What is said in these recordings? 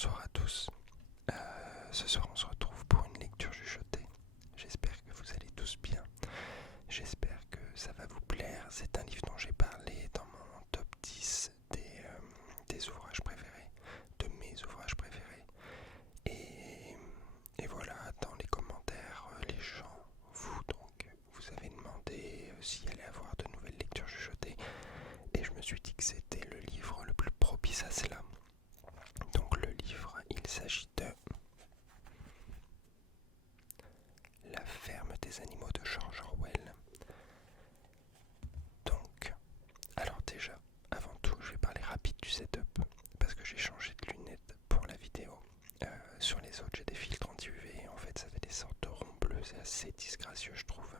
Bonsoir à tous. Ce soir on se retrouve pour une lecture chuchotée. J'espère que vous allez tous bien. J'espère que ça va vous plaire. C'est un livre dont j'ai parlé dans mon top 10 des ouvrages préférés, de mes ouvrages préférés. Et voilà, dans les commentaires, les gens, vous avez demandé s'il allait avoir de nouvelles lectures chuchotées. Et je me suis dit que c'était le livre le plus propice à cela. Donc le livre, il s'agit de La ferme des animaux de George Orwell. Donc, alors déjà, avant tout, je vais parler rapide du setup, parce que j'ai changé de lunettes pour la vidéo. Sur les autres, j'ai des filtres anti-UV, et en fait, ça fait des sortes de ronds bleus, c'est assez disgracieux, je trouve,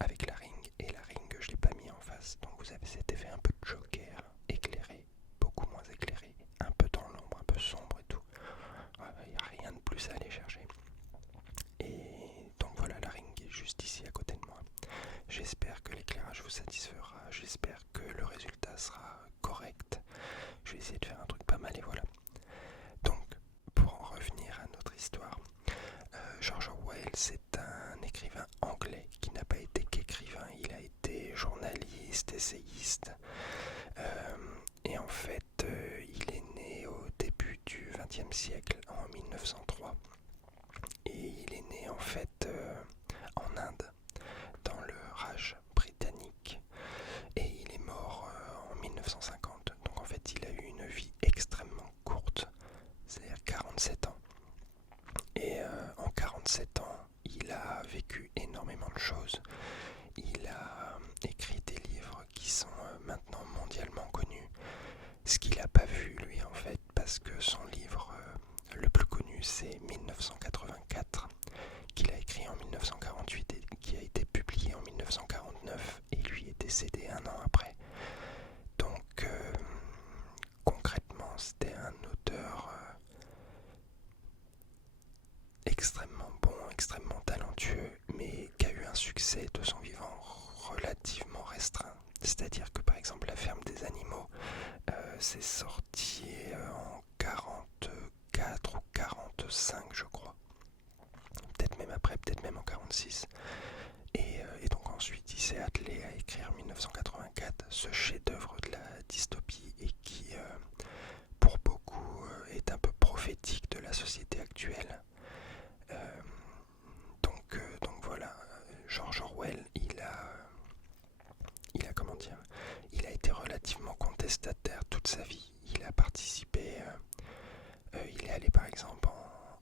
avec la ring, et la ring, je l'ai pas mis en face, donc vous avez cet effet un peu de joker, éclairé, beaucoup moins éclairé, un peu dans l'ombre, un peu sombre et tout. Il n'y a rien de plus à aller chercher. Et donc voilà, la ring est juste ici à côté de moi. J'espère que l'éclairage vous satisfera, j'espère que le résultat sera correct. Je vais essayer de faire un truc pas mal et voilà. Donc, pour en revenir à notre histoire, George Orwell, c'est un écrivain anglais qui n'a pas été qu'écrivain, il a été journaliste, essayiste. Et en fait, il est né au début du XXe siècle, en 1903. Et il est né en fait en Inde, dans le Raj britannique. Et il est mort en 1950. Donc en fait, il a eu une vie extrêmement courte, c'est-à-dire 47 ans. Et en 47 ans, il a vécu énormément de choses. Il a écrit des livres qui sont maintenant mondialement connus. Ce qu'il n'a pas vu, lui, en fait, parce que son livre le plus connu, c'est 1984, qu'il a écrit en 1948 et qui a été publié en 1949, et lui est décédé un an après. Donc, concrètement, c'était un auteur extrêmement bon, extrêmement talentueux, mais qui a eu un succès de son vivant relativement restreint. C'est-à-dire que par exemple La ferme des animaux, c'est sorti en 44 ou 45 je crois. Peut-être même après, peut-être même en 46. Et donc ensuite il s'est attelé à écrire 1984, ce chef-d'œuvre de la dystopie et qui pour beaucoup est un peu prophétique de la société actuelle. Donc voilà, George Orwell, il a comment dire, il a été relativement contestataire toute sa vie. Il a participé, il est allé par exemple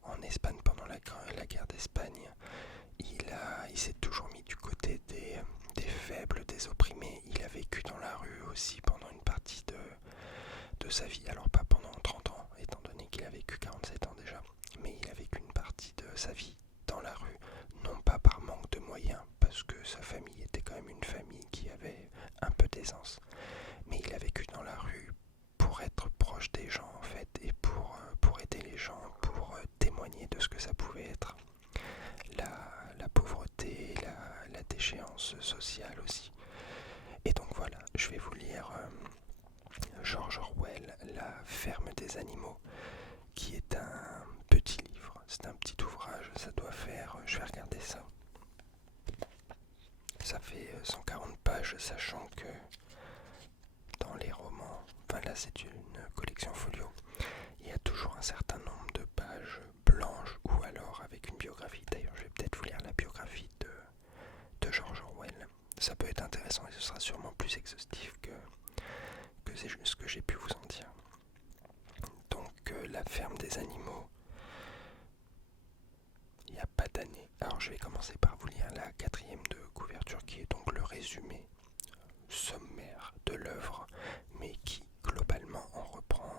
en Espagne pendant la guerre d'Espagne. Il s'est toujours mis du côté des faibles, des opprimés. Il a vécu dans la rue aussi pendant une partie de sa vie. Alors pas pendant 30 ans, étant donné qu'il a vécu 47 ans déjà, mais il a vécu une partie de sa vie dans la rue, non pas par manque de moyens, parce que sa famille était quand même une famille qui avait un peu d'aisance, mais il a vécu dans la rue pour être proche des gens en fait, et pour aider les gens, pour témoigner de ce que ça pouvait être. La pauvreté, la déchéance sociale aussi. Et donc voilà, je vais vous lire George Orwell, La ferme des animaux, qui est un petit livre, c'est un petit ouvrage, ça doit faire, je vais regarder ça, ça fait 140 pages, sachant que dans les romans, enfin là c'est une collection folio, il y a toujours un certain nombre de pages blanches ou alors avec une biographie. D'ailleurs je vais peut-être vous lire la biographie de George Orwell, ça peut être intéressant et ce sera sûrement plus exhaustif que c'est juste ce que j'ai pu vous en dire. Donc La ferme des animaux, il n'y a pas d'année. Alors je vais commencer par vous lire la quatrième de couverture qui est donc le résumé sommaire de l'œuvre, mais qui globalement en reprend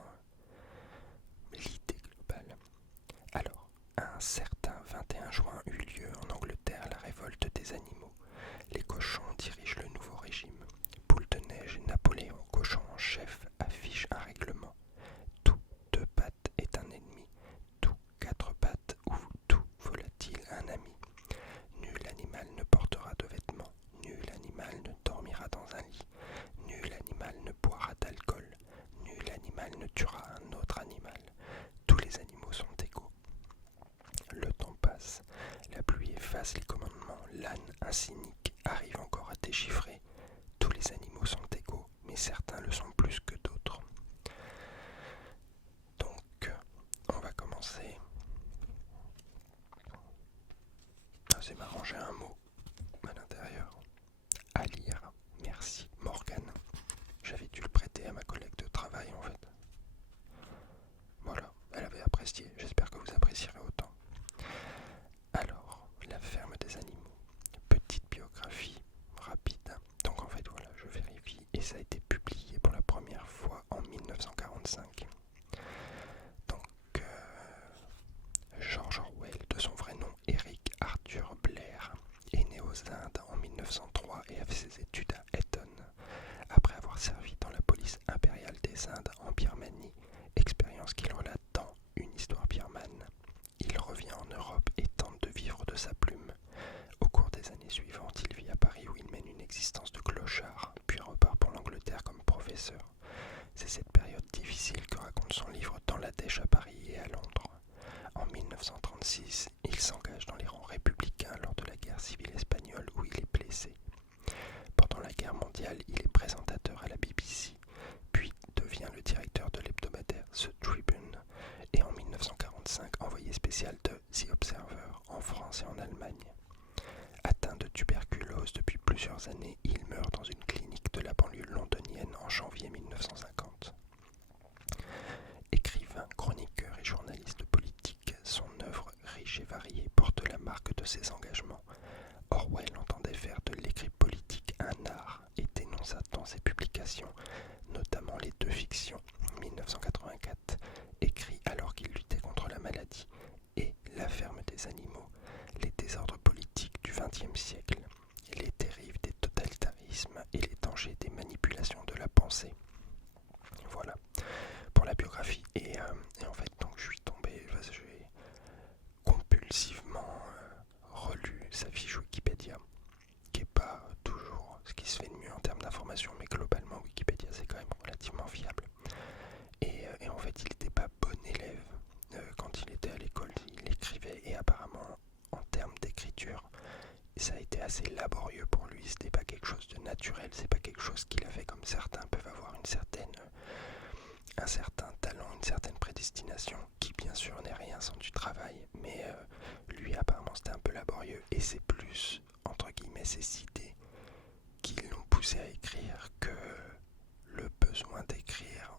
l'idée globale. Alors, un certain 21 juin eut lieu en Angleterre la révolte des animaux. Les cochons dirigent le nouveau régime. Boule de neige et Napoléon, cochon en chef, affichent un règlement. Tout deux pattes est un ennemi. Tout quatre pattes ou tout volatile un ami. Nul animal ne portera de vêtements. Nul animal ne dormira dans un lit. Nul animal ne boira d'alcool. Nul animal ne tuera un autre animal. Tous les efface les commandements, l'âne, un cynique, arrive encore à déchiffrer. Tous les animaux sont égaux, mais certains le sont plus que d'autres. Donc, on va commencer. Ah, c'est marrant, j'ai un mot à l'intérieur. À lire. Merci, Morgane. J'avais dû le prêter à ma collègue de travail en fait. Voilà, elle avait apprécié. J'espère que vous apprécierez autant. Alors, la ferme des animaux. Petite biographie rapide. Donc en fait, voilà, je vérifie. Et ça a été publié pour la première fois en 1945. Donc, George Orwell, de son vrai nom Eric Arthur Blair, est né aux Indes en 1903 et a fait ses études à Eton. Après avoir servi dans la police impériale des Indes en Birmanie, expérience qu'il relate dans Une histoire birmane, il revient en Europe et tente de vivre de sa plume. Au cours des années suivantes, il vit à Paris où il mène une existence de clochard, puis repart pour l'Angleterre comme professeur. C'est cette période difficile que raconte son livre Dans la dèche à Paris et à Londres. En 1936, il s'engage dans les rangs républicains lors de la guerre civile espagnole où il est blessé. Pendant la guerre mondiale, il est présentateur à la BBC, puis devient le directeur de l'hebdomadaire The Tribune et en 1945 envoyé spécial de The Observer en France et en Allemagne. Atteint de tuberculose depuis plusieurs années, il meurt dans une clinique de la banlieue londonienne en janvier 1950. Écrivain, chroniqueur et journaliste politique, son œuvre riche et variée porte la marque de ses engagements. Orwell entendait faire de l'écrit politique un art et dénonça dans ses publications, notamment les deux fictions 1984, écrit alors qu'il luttait contre la maladie, et La ferme des animaux, les désordres politiques du XXe siècle, les dérives des totalitarismes et les dangers des manipulations de la pensée. Voilà pour la biographie. Et en fait, donc je suis tombé, j'ai compulsivement relu sa fiche Wikipédia, qui n'est pas toujours ce qui se fait de mieux en termes d'information, mais globalement Wikipédia c'est quand même relativement fiable. Et en fait, il n'était pas bon élève quand il était à l'école, il écrivait, et apparemment en termes d'écriture, ça a été assez laborieux pour lui, c'était pas quelque chose de naturel, c'est pas quelque chose qu'il a fait comme certains peuvent avoir un certain talent, une certaine prédestination, qui bien sûr n'est rien sans du travail, mais lui apparemment c'était un peu laborieux, et c'est plus, entre guillemets, ses idées qui l'ont poussé à écrire que le besoin d'écrire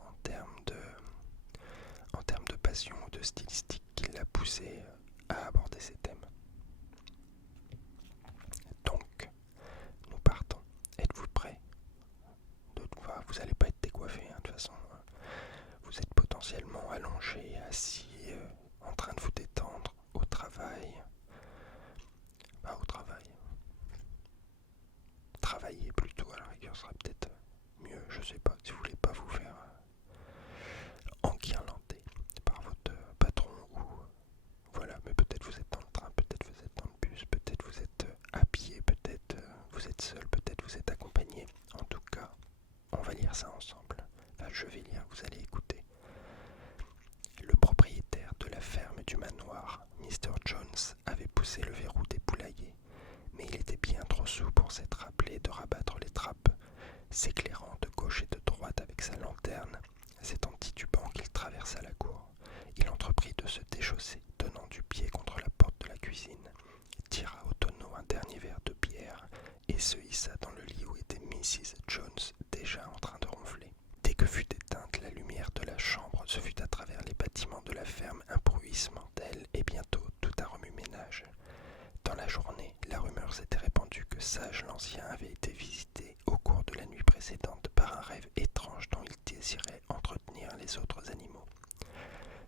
en termes de passion ou de stylistique qui l'a poussé à aborder ces thèmes. Donc, nous partons. Êtes-vous prêts? Vous n'allez pas être décoiffé, hein, de toute façon. Vous êtes potentiellement allongé, assis, en train de vous détendre, au travail. Au travail. Travailler plutôt, à la rigueur, sera peut-être mieux, je sais pas, si vous voulez pas vous faire enguirlander par votre patron ou voilà, mais peut-être vous êtes dans le train, peut-être vous êtes dans le bus, peut-être vous êtes habillé, peut-être vous êtes seul, peut-être vous êtes accompagné. En tout cas, on va lire ça ensemble. Enfin, je vais lire, vous allez écouter. Le propriétaire de la ferme du manoir, Mr. Jones, avait poussé le verrou des poulaillers, mais il était bien trop saoul pour s'être rappelé de rabattre les trappes. S'éclairant de gauche et de droite avec sa lanterne, c'est en titubant qu'il traversa la cour. Il entreprit de se déchausser, tenant du pied contre la porte de la cuisine, tira au tonneau un dernier verre de bière et se hissa dans le lit où était Mrs. Jones, déjà en train de ronfler. Dès que fut éteinte la lumière de la chambre, ce fut à travers les bâtiments de la ferme un bruissement d'ailes et bientôt tout un remue-ménage. Dans la journée, la rumeur s'était répandue que Sage l'Ancien avait été visité au cours de la nuit précédente par un rêve étrange dont il désirait entretenir les autres animaux.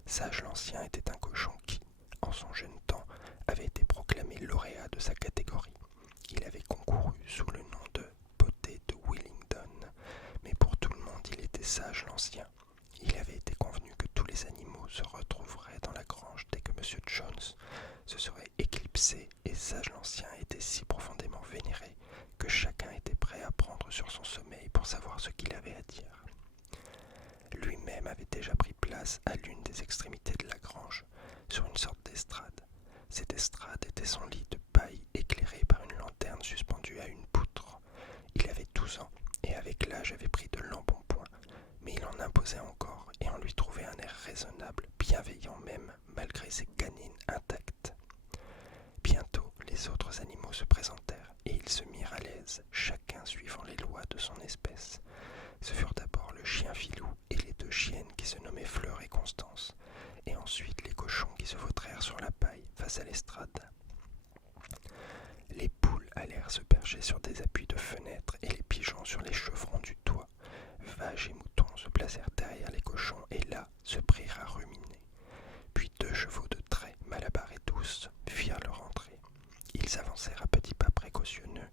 Sage l'Ancien était un cochon qui, en son jeune temps, avait été proclamé lauréat de sa catégorie. Il avait concouru sous le nom de Potté de Willingdon, mais pour tout le monde il était Sage l'Ancien. Il avait été convenu que tous les animaux se retrouveraient dans la grange dès que M. Jones se serait éclipsé, et Sage l'Ancien était si profondément vénéré que chacun était prêt à prendre sur son sommeil pour savoir ce qu'il avait à dire. Lui-même avait déjà pris place à l'une des extrémités de la grange, sur une sorte d'estrade. Cette estrade était son lit de paille bienveillant même, malgré ses canines intactes. Bientôt, les autres animaux se présentèrent, et ils se mirent à l'aise, chacun suivant les lois de son espèce. Ce furent d'abord le chien Filou et les 2 chiennes qui se nommaient Fleur et Constance, et ensuite les cochons qui se vautrèrent sur la paille face à l'estrade. Les poules allèrent se percher sur des appuis de fenêtres et les pigeons sur les chevrons du toit. Vaches et moutons se placèrent derrière les cochons et là se prirent à ruminer. Puis 2 chevaux de trait, Malabar et Douce, firent leur entrée. Ils avancèrent à petits pas précautionneux,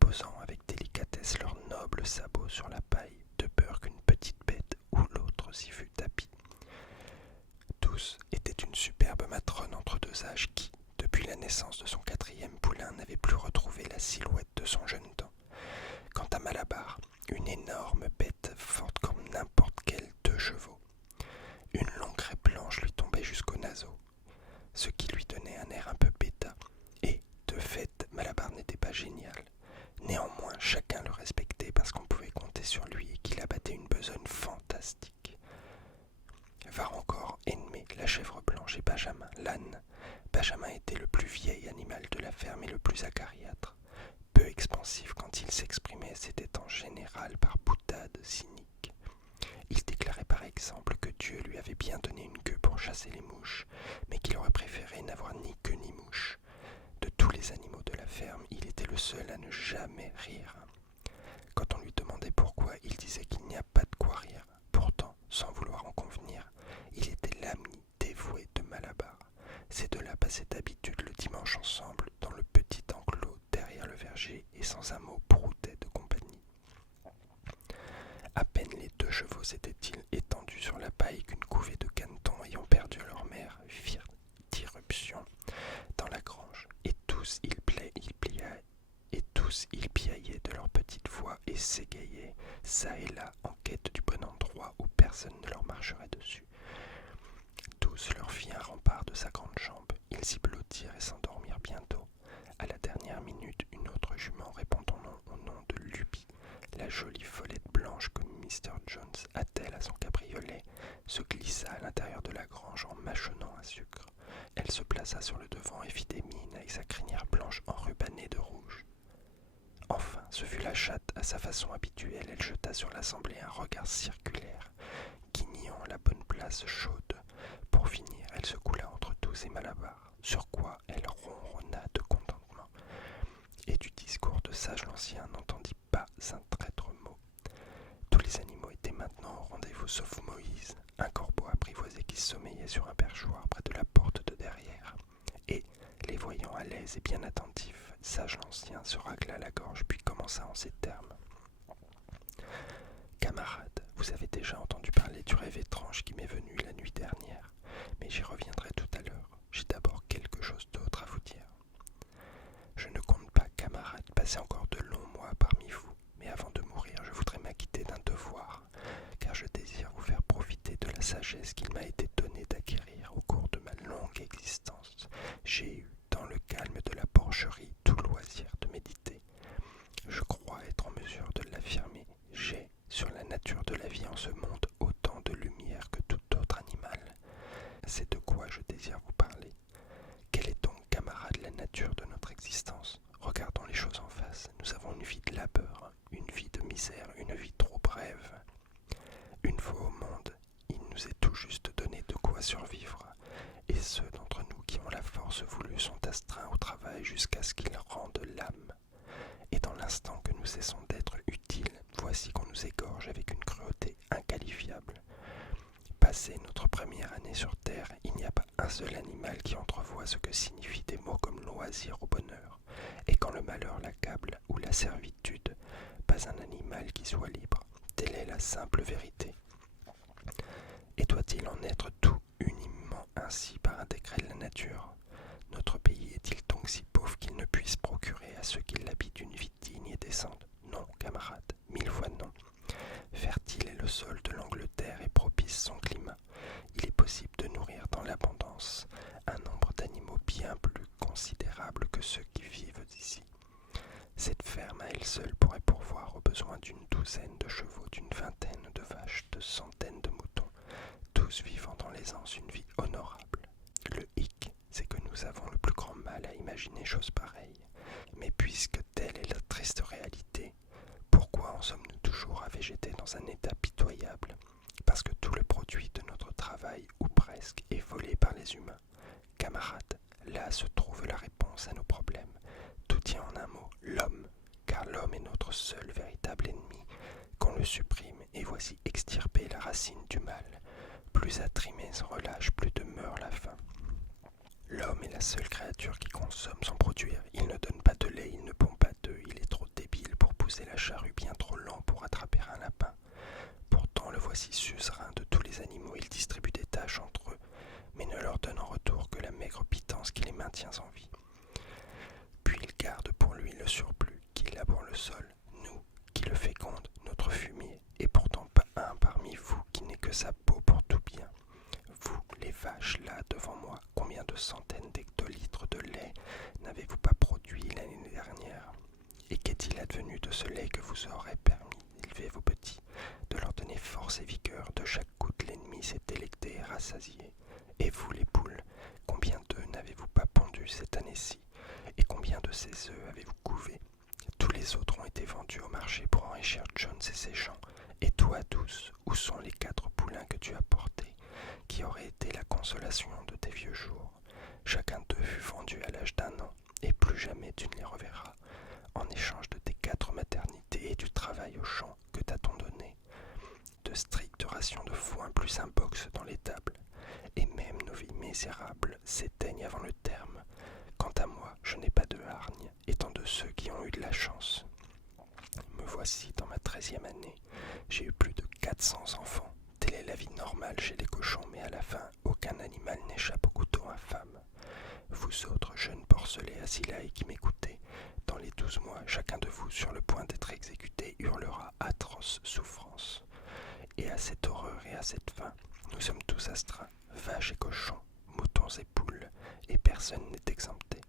posant avec délicatesse leurs nobles sabots sur la paille, de peur qu'une petite bête ou l'autre s'y fût tapie. Douce était une superbe matrone entre 2 âges qui, depuis la naissance de son 4e poulain, n'avait plus retrouvé la silhouette de son jeune temps. Quant à Malabar, une énorme bête forte comme n'importe quel 2 chevaux. Une longue raie blanche lui tombait jusqu'aux naseaux, ce qui lui donnait un air un peu bêta, et, de fait, Malabar n'était pas génial. Néanmoins, chacun le respectait parce qu'on pouvait compter sur lui et qu'il abattait une besogne fantastique. Vinrent encore Ennemi, la chèvre blanche et Benjamin, l'âne. Benjamin était le plus vieil animal de la ferme et le plus acariâtre. Peu expansif quand il s'exprimait, c'était en général par boutades cyniques. Il déclarait par exemple que Dieu lui avait bien donné une queue pour chasser les mouches, mais qu'il aurait préféré n'avoir ni queue ni mouche. De tous les animaux de la ferme, il était le seul à ne jamais rire. Quand on lui demandait pourquoi, il disait qu'il n'y a pas de quoi rire. Pourtant, sans vouloir en convenir, il était l'ami dévoué de Malabar. Ces 2-là passaient d'habitude le dimanche ensemble dans le petit enclos derrière le verger et sans un mot broutaient de compagnie. À peine les 2 chevaux s'étaient-ils étendus sur la paille qu'une couvée de canetons ayant perdu leur mère firent irruption dans la grange, et tous ils piaillaient de leur petite voix et s'égayaient, çà et là, en quête du bon endroit où personne ne leur marcherait dessus. Douce leur fit un rempart de sa grande jambe. Ils s'y blottirent et s'endormirent bientôt. À la dernière minute, une autre jument répondant au nom de Lubie, la jolie follette blanche comme Mr. Jones, attelle à son cabriolet, se glissa à l'intérieur de la grange en mâchonnant un sucre. Elle se plaça sur le devant et fit des mines avec sa crinière blanche enrubannée de rouge. Enfin, ce fut la chatte, à sa façon habituelle, elle jeta sur l'assemblée un regard circulaire, guignant la bonne place chaude. Pour finir, elle se coula entre Douce et Malabar, sur quoi elle ronronna de contentement. Et du discours de Sage l'Ancien n'entendit pas un traître mot. Tous les animaux étaient maintenant au rendez-vous sauf Moïse, un corbeau apprivoisé qui sommeillait sur un perchoir près de la porte de derrière. Et, les voyant à l'aise et bien attentifs, Sage l'Ancien se ragla la gorge puis commença en ces termes. Camarades, vous avez déjà entendu parler du rêve étrange qui m'est venu la nuit dernière, mais j'y reviendrai tout à l'heure. J'ai d'abord quelque chose d'autre à vous dire. Je ne compte pas, camarades, passer encore de longs mois parmi vous, mais avant de mourir, je voudrais m'acquitter d'un devoir, car je désire vous faire profiter de la sagesse qu'il m'a été donné d'acquérir au cours de ma longue existence. J'ai eu, dans le calme de la porcherie, tout loisir de méditer. Je crois être en mesure de l'affirmer. J'ai, sur la nature de la vie en ce monde, autant de lumière que tout autre animal. C'est de quoi je désire vous parler. Quelle est donc, camarade, la nature de notre existence? Regardons les choses en face. Nous avons une vie de labeur, une vie de misère, une vie trop brève. Une fois au monde, il nous est tout juste donné de quoi survivre, et ceux d'entre nous qui ont la force voulue sont astreints au travail jusqu'à ce qu'ils rendent l'âme. Et dans l'instant que nous cessons d'être utiles, voici qu'on nous égorge avec une cruauté inqualifiable. Passée notre première année sur Terre, il n'y a pas un seul animal qui entrevoit ce que signifient des mots comme loisir ou bonheur. Et quand le malheur l'accable ou la servitude, pas un animal qui soit libre. Telle est la simple vérité. Et doit-il en être tout uniment ainsi par un décret de la nature? Notre pays est-il donc si pauvre qu'il ne puisse procurer à ceux qui l'habitent une vie digne et décente? Non, camarades, 1000 fois non. Fertile est le sol de l'Angleterre et propice son climat. Il est possible de nourrir dans l'abondance un nombre d'animaux bien plus considérable que ceux qui vivent ici. Cette ferme à elle seule pourrait pourvoir aux besoins d'une douzaine de chevaux, d'une vingtaine de vaches, de centaines de moutons, tous vivant dans l'aisance une vie honnête imaginer chose pareille. Mais puisque telle est la triste réalité, pourquoi en sommes-nous toujours à végéter dans un état pitoyable? Parce que tout le produit de notre travail, ou presque, est volé par les humains. Camarades, là se trouve la réponse à nos problèmes. Tout tient en un mot, l'homme, car l'homme est notre seul véritable ennemi. Qu'on le supprime, et voici extirper la racine du mal. Plus à trimer sans relâche, plus demeure la faim. L'homme est la seule créature qui consomme sans produire. Il ne donne pas de lait, il ne pond pas d'œufs, il est trop débile pour pousser la charrue, bien trop lent pour attraper un lapin. Pourtant le voici suzerain de tous les animaux, il distribue des tâches entre eux, mais ne leur donne en retour que la maigre pitance qui les maintient en vie. Puis il garde pour lui le surplus, qui laboure le sol, nous, qui le féconde, notre fumier, et pourtant pas un parmi vous qui n'ait que sa peau pour tout bien. Vous, les vaches, là, devant moi, combien de centaines d'hectolitres de lait n'avez-vous pas produit l'année dernière? Et qu'est-il advenu de ce lait que vous aurez permis d'élever vos petits, de leur donner force et vigueur? De chaque goutte l'ennemi s'est délecté et rassasié. Et vous, les poules, combien d'œufs n'avez-vous pas pondus cette année-ci? Et combien de ces œufs avez-vous couvé? Tous les autres ont été vendus au marché pour enrichir Jones et ses gens. Et toi, douce, où sont les 4 poulains que tu as portés, qui auraient été la consolation de tes vieux jours? Chacun d'eux fut vendu à l'âge d'1 an, et plus jamais tu ne les reverras, en échange de tes 4 maternités et du travail au champ que t'a-t-on donné, de strictes rations de foin plus un box dans l'étable, et même nos vies misérables s'éteignent avant le terme. Quant à moi, je n'ai pas de hargne, étant de ceux qui ont eu de la chance. Me voici dans ma 13e année, j'ai eu plus de 400 enfants. Telle est la vie normale chez les cochons, mais à la fin, aucun animal n'échappe au couteau infâme. Vous autres jeunes porcelets assis là et qui m'écoutez, dans les 12 mois, chacun de vous sur le point d'être exécuté hurlera atroce souffrance. Et à cette horreur et à cette faim, nous sommes tous astreints, vaches et cochons, moutons et poules, et personne n'est exempté.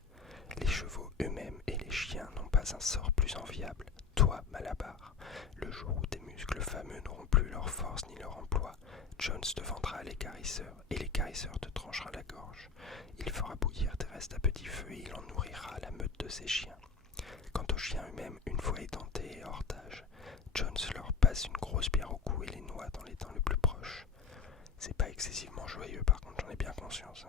Les chevaux eux-mêmes et les chiens n'ont pas un sort plus enviable. Toi, Malabar, le jour où tes muscles fameux n'auront plus leur force ni leur emploi, Jones te vendra à l'équarrisseur, et l'équarrisseur te tranchera la gorge. Il fera bouillir tes restes à petit feu et il en nourrira la meute de ses chiens. Quant aux chiens eux-mêmes, une fois édentés et hors d'âge, Jones leur passe une grosse bière au cou et les noie dans les dents le plus proche. C'est pas excessivement joyeux, par contre, j'en ai bien conscience.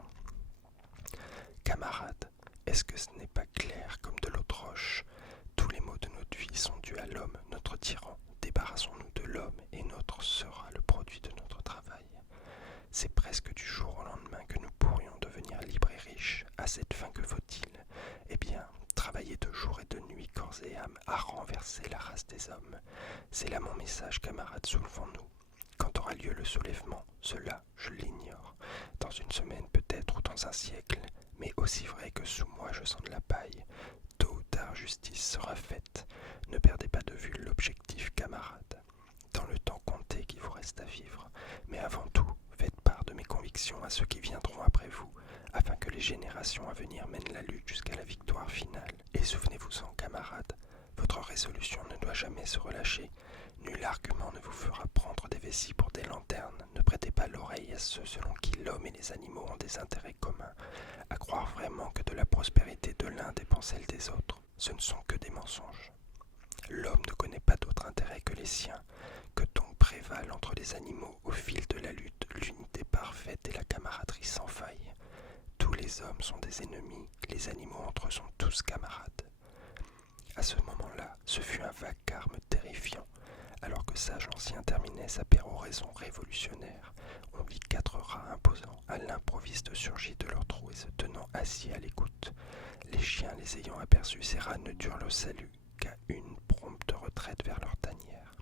Camarades, est-ce que ce n'est pas clair comme de l'eau de roche? Tous les maux de notre vie sont dus à l'homme, notre tyran. Débarrassons-nous de l'homme et notre sera le produit de notre travail. C'est presque du jour au lendemain que nous pourrions devenir libres et riches. À cette fin, que faut-il? Eh bien, travailler de jour et de nuit, corps et âme, à renverser la race des hommes. C'est là mon message, camarades, soulevons-nous. Quand aura lieu le soulèvement? Cela, je l'ignore. Dans une semaine peut-être ou dans un siècle. Mais aussi vrai que sous moi je sens de la paille, tôt ou tard justice sera faite. Ne perdez pas de vue l'objectif, camarades. Dans le temps compté qui vous reste à vivre, mais avant tout, faites part de mes convictions à ceux qui viendront après vous, afin que les générations à venir mènent la lutte jusqu'à la victoire finale. Et souvenez-vous-en, camarades, votre résolution ne doit jamais se relâcher. Nul argument ne vous fera prendre des vessies pour des lanternes. Ne prêtez pas l'oreille à ceux selon qui l'homme et les animaux ont des intérêts communs. À croire vraiment que de la prospérité de l'un dépend celle des autres, ce ne sont que des mensonges. L'homme ne connaît pas d'autre intérêt que les siens. Que donc prévalent entre les animaux au fil de la lutte l'unité parfaite et la camaraderie sans faille. Tous les hommes sont des ennemis, les animaux entre eux sont tous camarades. À ce moment-là, ce fut un vacarme terrifiant. Alors que Sage l'Ancien terminait sa péroraison révolutionnaire, on vit 4 rats imposants à l'improviste surgis de leur trou et se tenant assis à l'écoute. Les chiens les ayant aperçus, ces rats ne durent le salut qu'à une prompte retraite vers leur tanière.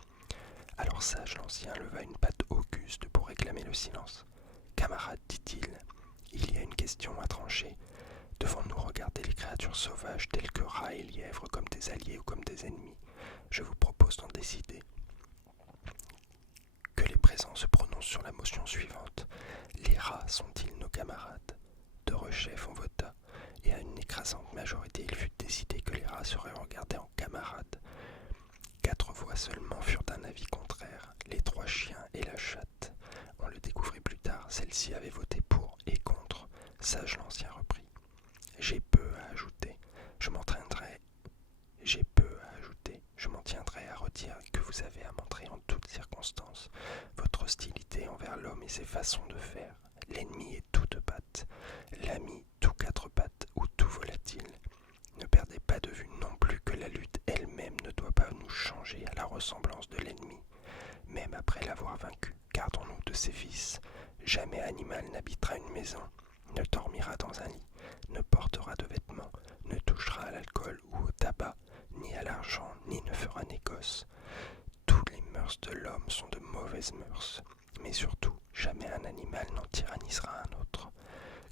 Alors Sage l'Ancien leva une patte auguste pour réclamer le silence. « Camarades, dit-il, il y a une question à trancher. Devons-nous regarder les créatures sauvages telles que rats et lièvres comme des alliés ou comme des ennemis? Je vous propose d'en décider. Que les présents se prononcent sur la motion suivante. Les rats sont-ils nos camarades? De rechef on vota, et à une écrasante majorité il fut décidé que les rats seraient regardés en camarades. 4 voix seulement furent d'un avis contraire, les 3 chiens et la chatte. On le découvrit plus tard, celle-ci avait voté pour et contre. Sage l'Ancien reprit. J'ai peu à ajouter. ses façons de faire. L'ennemi est toute patte, l'ami tout quatre pattes ou tout volatile. Ne perdez pas de vue non plus que la lutte elle-même ne doit pas nous changer à la ressemblance de l'ennemi. Même après l'avoir vaincu, gardons-nous de ses vices. Jamais animal n'habitera une maison, ne dormira dans un lit, ne portera de vêtements, ne touchera à l'alcool ou au tabac, ni à l'argent, ni ne fera négoce. Toutes les mœurs de l'homme sont de mauvaises mœurs, mais surtout, jamais un animal n'en tyrannisera un autre.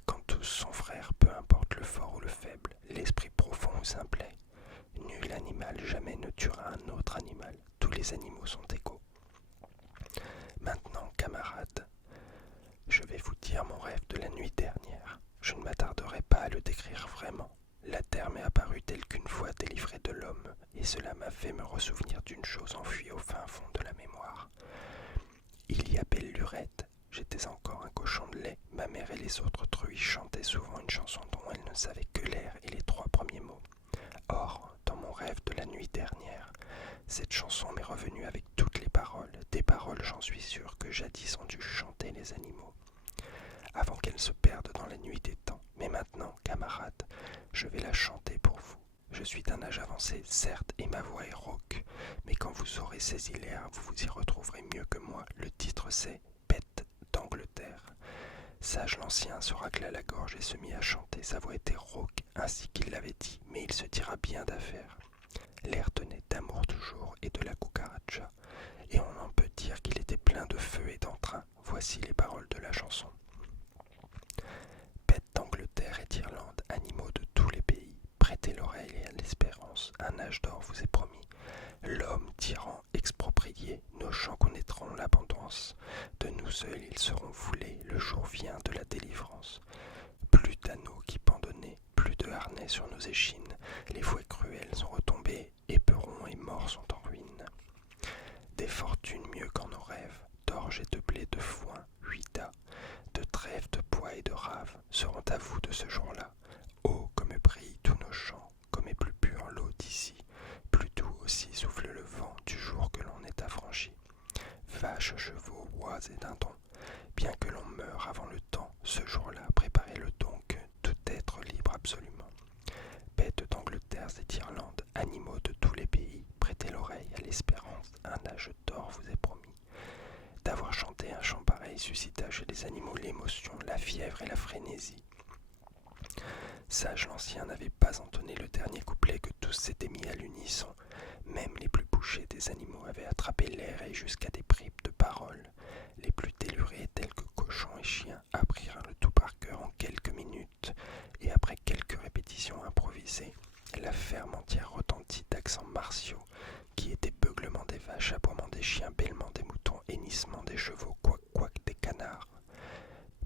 Quand tous sont frères, peu importe le fort ou le faible, l'esprit profond ou simplet, nul animal jamais ne tuera un autre animal. Tous les animaux sont égaux. Maintenant, camarades, je vais vous dire mon rêve de la nuit dernière. Je ne m'attarderai pas à le décrire vraiment. La terre m'est apparue telle qu'une fois délivrée de l'homme, et cela m'a fait me ressouvenir d'une chose enfuie au fin fond de la mémoire. Il y a belle lurette, j'étais encore un cochon de lait, ma mère et les autres truies chantaient souvent une chanson dont elles ne savaient que l'air et les 3 premiers mots. Or, dans mon rêve de la nuit dernière, cette chanson m'est revenue avec toutes les paroles, des paroles j'en suis sûr que jadis ont dû chanter les animaux, avant qu'elles se perdent dans la nuit des temps. Mais maintenant, camarades, je vais la chanter pour vous. Je suis d'un âge avancé, certes, et ma voix est rauque, mais quand vous aurez saisi l'air, vous vous y retrouverez mieux que moi. Le titre c'est « Bête d'Angleterre ». Sage l'Ancien se racla la gorge et se mit à chanter. Sa voix était rauque, ainsi qu'il l'avait dit, mais il se tira bien d'affaire. L'air tenait d'amour toujours et de la cucaracha, et on en peut dire qu'il était plein de feu et d'entrain. Voici les paroles de la chanson. Bêtes d'Angleterre et d'Irlande, animaux de tous les pays, prêtez l'oreille et à l'espérance, un âge d'or vous est promis. L'homme tyran exproprié, nos champs connaîtront l'abondance. De nous seuls ils seront foulés, le jour vient de la délivrance. Plus d'anneaux qui pendonnaient, plus de harnais sur nos échines, les fouets cruels sont retombés, éperons et morts sont en ruine. Des fortunes mieux qu'en nos rêves, d'orge et de blé, de foin, 8 tas, de trèfle, de pois et de rave, seront à vous de ce jour-là. Oh, comme brillent tous nos champs, comme est plus pure l'eau d'ici, plus doux aussi souffle le vent du jour que l'on est affranchi. Vaches, chevaux, oies et dindons, bien que l'on meure avant le temps, ce jour-là, préparez-le donc, tout être libre absolument. Bêtes d'Angleterre et d'Irlande, animaux de tous les pays, prêtez l'oreille à l'espérance, un âge d'or vous est promis. D'avoir chanté un chant pareil suscita chez les animaux l'émotion, la fièvre et la frénésie. Sage l'Ancien n'avait pas entonné le dernier couplet que tous s'étaient mis à l'unisson. Même les plus bouchés des animaux avaient attrapé l'air et jusqu'à des bribes de paroles. Les plus tellurés, tels que cochons et chiens, apprirent le tout par cœur en quelques minutes, et après quelques répétitions improvisées, la ferme entière retentit d'accents martiaux, qui étaient beuglements des vaches, aboiements des chiens, bêlements des moutons, hennissements des chevaux, couac-couac des canards.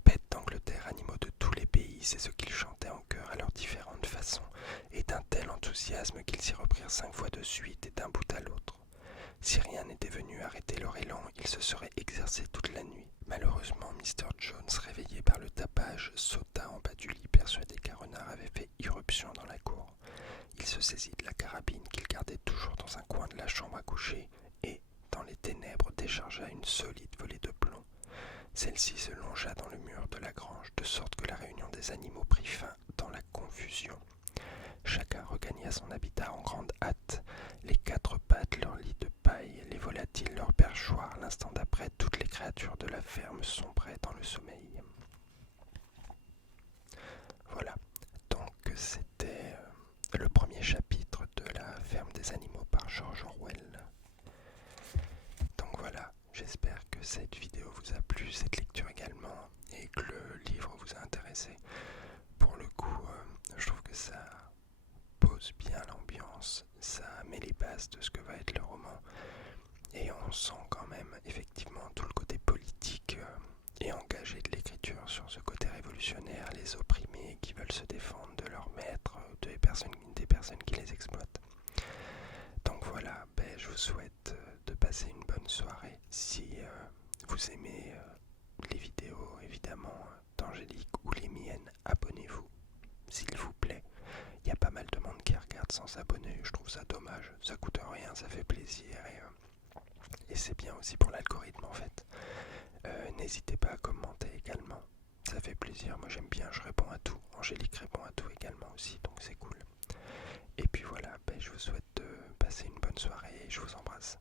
Bêtes d'Angleterre, animaux de tous les pays, c'est ce qu'ils chantaient en chœur à leurs différentes façons, et d'un tel enthousiasme qu'ils s'y reprirent 5 fois de suite et d'un bout à l'autre. Si rien n'était venu arrêter leur élan, ils se seraient exercés toute la nuit. Malheureusement, Mr. Jones, réveillé par le tapage, sauta en bas du lit, persuadé qu'un renard avait fait irruption dans la cour. Il se saisit de la carabine qu'il gardait toujours dans un coin de la chambre à coucher et, dans les ténèbres, déchargea une solide volée de plomb. Celle-ci se longea dans le mur de la grange, de sorte que la réunion des animaux prit fin dans la confusion. Chacun regagna son habitat en grande hâte, les 4 pattes leur lit de paille, les volatiles leur perchoir. L'instant d'après, toutes les créatures de la ferme sombraient dans le sommeil. Voilà, donc c'était le premier chapitre de La ferme des animaux par George Orwell. Donc voilà, j'espère que cette vidéo vous a plu, cette lecture également, et que le livre vous a intéressé. Pour le coup, je trouve que ça pose bien l'ambiance, ça met les bases de ce que va être le roman, et on sent quand même effectivement tout le côté politique et engagé de l'écriture sur ce côté révolutionnaire, les opprimés qui veulent se défendre de leurs maîtres, des personnes qui les exploitent. Donc voilà, je vous souhaite de passer une bonne soirée. Si vous aimez les vidéos évidemment d'Angélique ou les miennes, abonnez-vous s'il vous plaît. Il y a pas mal de monde qui regarde sans s'abonner, je trouve ça dommage, ça coûte rien, ça fait plaisir et c'est bien aussi pour l'algorithme en fait. n'hésitez pas à commenter également. Ça fait plaisir, moi j'aime bien, je réponds à tout. Angélique répond à tout également aussi, donc c'est cool. Et puis voilà, je vous souhaite de passer une bonne soirée et je vous embrasse.